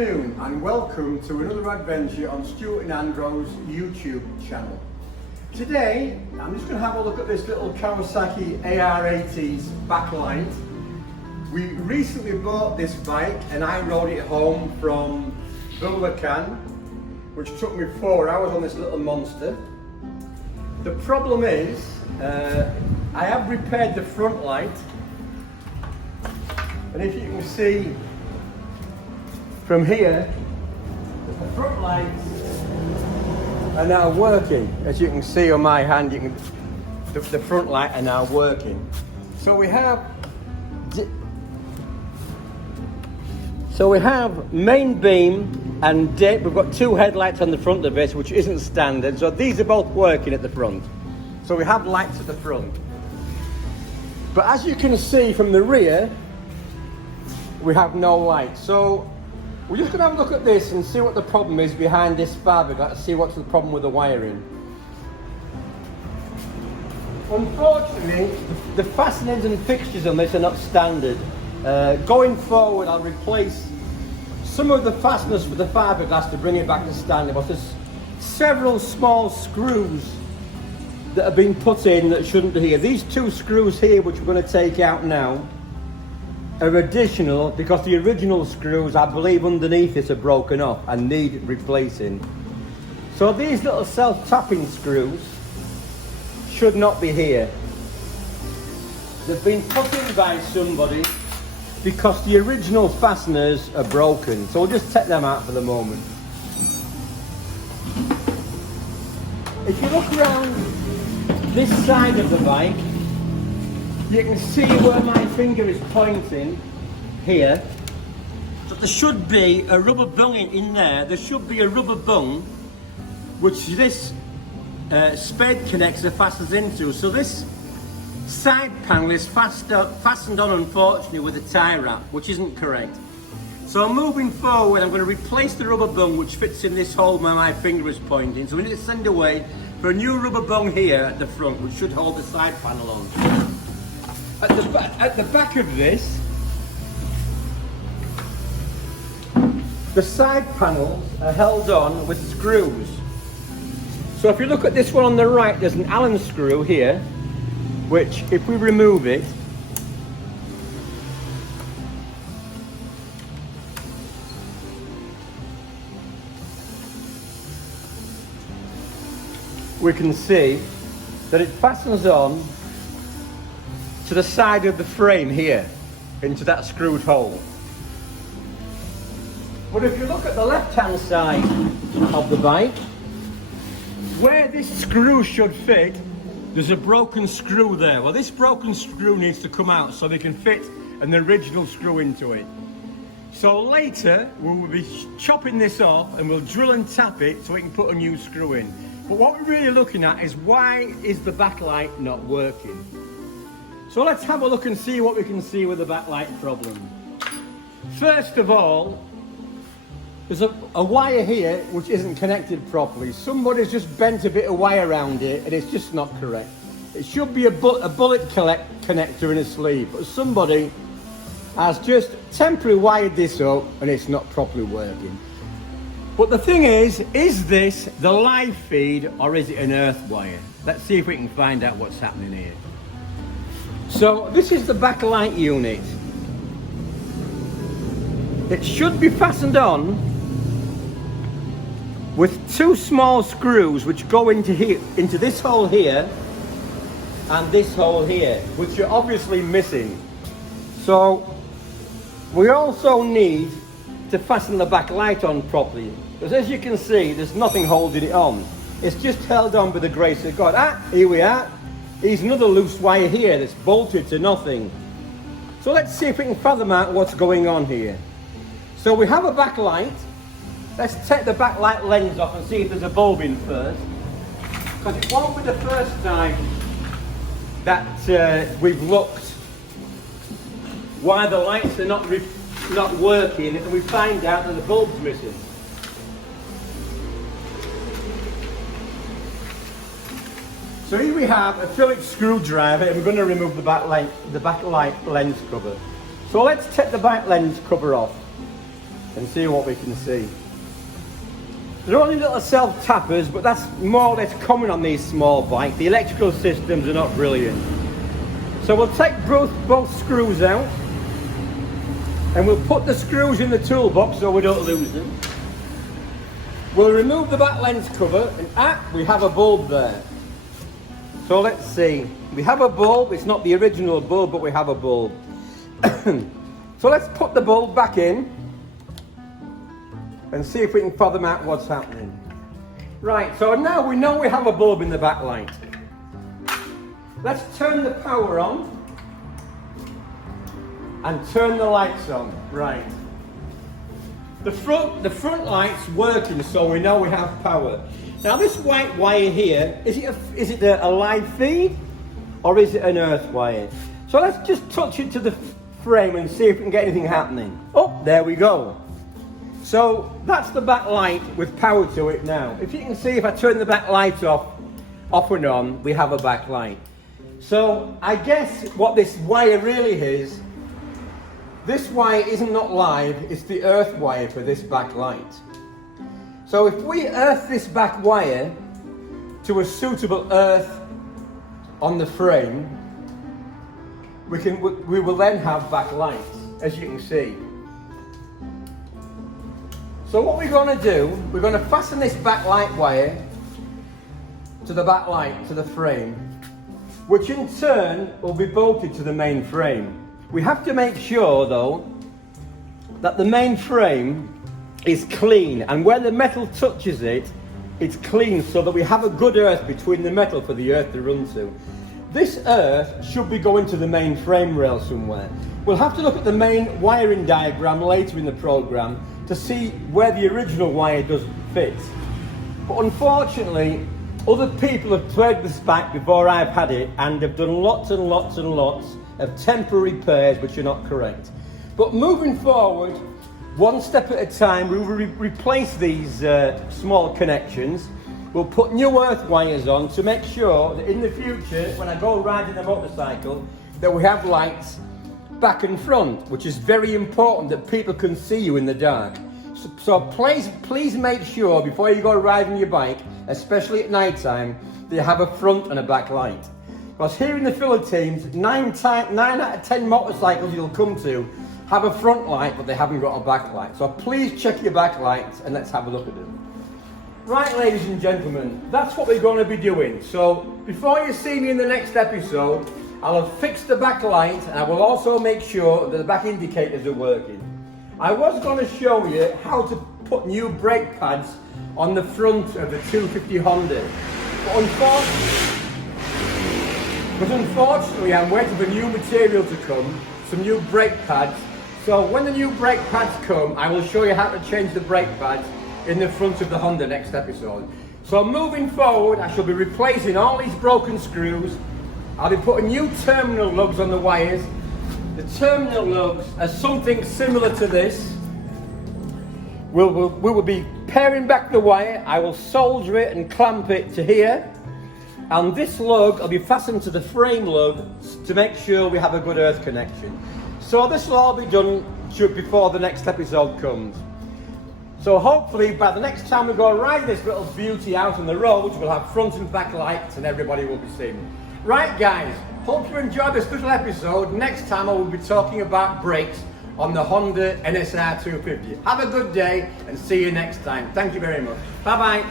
afternoon and welcome to another adventure on Stuart and Andrew's YouTube channel. Today I'm just going to have a look at this little Kawasaki AR80's backlight. We recently bought this bike and I rode it home from Bulvercan, which took me 4 hours on this little monster. The problem is I have repaired the front light, and if you can see from here, the front lights are now working. As you can see on my hand, the front light are now working. So we have main beam and dip. We've got two headlights on the front of this, which isn't standard. So these are both working at the front. So we have lights at the front. But as you can see from the rear, we have no light. So we're just going to have a look at this and see what the problem is behind this fiberglass, see what's the problem with the wiring. Unfortunately, the fastenings and fixtures on this are not standard. Going forward, I'll replace some of the fasteners for the fiberglass to bring it back to standard, but there's several small screws that have been put in that shouldn't be here. These two screws here, which we're going to take out now, are additional because the original screws, I believe, underneath this are broken off and need replacing. So these little self-tapping screws should not be here. They've been put in by somebody because the original fasteners are broken. So we'll just take them out for the moment. If you look around this side of the bike, you can see where my finger is pointing here, that there should be a rubber bung in there. There should be a rubber bung which this spade connector fastens into. So this side panel is fastened on, unfortunately, with a tie wrap, which isn't correct. So moving forward, I'm going to replace the rubber bung which fits in this hole where my finger is pointing. So we need to send away for a new rubber bung here at the front, which should hold the side panel on. At the back of this, the side panels are held on with screws. So if you look at this one on the right, there's an Allen screw here, which if we remove it, we can see that it fastens on to the side of the frame here, into that screwed hole. But if you look at the left-hand side of the bike, where this screw should fit, there's a broken screw there. Well, this broken screw needs to come out so they can fit an original screw into it. So later, we will be chopping this off and we'll drill and tap it so we can put a new screw in. But what we're really looking at is, why is the backlight not working? So let's have a look and see what we can see with the backlight problem. First of all, there's a wire here which isn't connected properly. Somebody's just bent a bit of wire around it and it's just not correct. It should be a bullet connector in a sleeve, but somebody has just temporarily wired this up and it's not properly working. But the thing is this the live feed or is it an earth wire? Let's see if we can find out what's happening here. So this is the backlight unit. It should be fastened on with two small screws which go into this hole here and this hole here, which are obviously missing. So we also need to fasten the backlight on properly, because as you can see, there's nothing holding it on. It's just held on by the grace of God. Here we are. Here's another loose wire here that's bolted to nothing. So let's see if we can fathom out what's going on here. So we have a backlight. Let's take the backlight lens off and see if there's a bulb in first, because it won't be the first time that we've looked why the lights are not working and we find out that the bulb's missing. So here we have a Phillips screwdriver and we're going to remove the backlight lens cover. So let's take the back lens cover off. and see what we can see. They're only little self-tappers, but that's more or less common on these small bikes. The electrical systems are not brilliant. So we'll take both screws out, and we'll put the screws in the toolbox so we don't lose them. We'll remove the back lens cover, and we have a bulb there. So let's see. We have a bulb. It's not the original bulb, but we have a bulb. So let's put the bulb back in and see if we can fathom out what's happening. Right, so now we know we have a bulb in the backlight. Let's turn the power on and turn the lights on. Right. The front light's working, so we know we have power. Now this white wire here, is it a live feed or is it an earth wire? So let's just touch it to the frame and see if we can get anything happening. Oh, there we go. So that's the back light with power to it now. If you can see, if I turn the back light off and on, we have a back light. So I guess what this wire really is, this wire isn't not live, it's the earth wire for this back light. So if we earth this back wire to a suitable earth on the frame, we will then have back lights, as you can see. So what we're going to do, we're going to fasten this backlight wire to the backlight, to the frame, which in turn will be bolted to the main frame. We have to make sure though that the main frame is clean, and where the metal touches it, it's clean so that we have a good earth between the metal for the earth to run to. This earth should be going to the main frame rail somewhere. We'll have to look at the main wiring diagram later in the program to see where the original wire does fit. But unfortunately, other people have played this back before I've had it and have done lots and lots and lots of temporary repairs which are not correct. But moving forward, one step at a time, we will replace these small connections. We'll put new earth wires on to make sure that in the future, when I go riding a motorcycle, that we have lights back and front, which is very important that people can see you in the dark. So please make sure before you go riding your bike, especially at night time, that you have a front and a back light. Because here in the Philippines, 9 out of 10 motorcycles you'll come to have a front light, but they haven't got a back light. So please check your back lights and let's have a look at them. Right, ladies and gentlemen, that's what we're going to be doing. So before you see me in the next episode, I'll have fixed the back light and I will also make sure that the back indicators are working. I was going to show you how to put new brake pads on the front of the 250 Honda. But unfortunately, I'm waiting for new material to come, some new brake pads. So when the new brake pads come, I will show you how to change the brake pads in the front of the Honda next episode. So moving forward, I shall be replacing all these broken screws. I'll be putting new terminal lugs on the wires. The terminal lugs are something similar to this. We will be paring back the wire. I will solder it and clamp it to here. And this lug will be fastened to the frame lug to make sure we have a good earth connection. So this will all be done before the next episode comes. So hopefully by the next time we go ride this little beauty out on the road, we'll have front and back lights and everybody will be seeing. Right guys, hope you enjoyed this little episode. Next time I will be talking about brakes on the Honda NSR 250. Have a good day and see you next time. Thank you very much. Bye bye.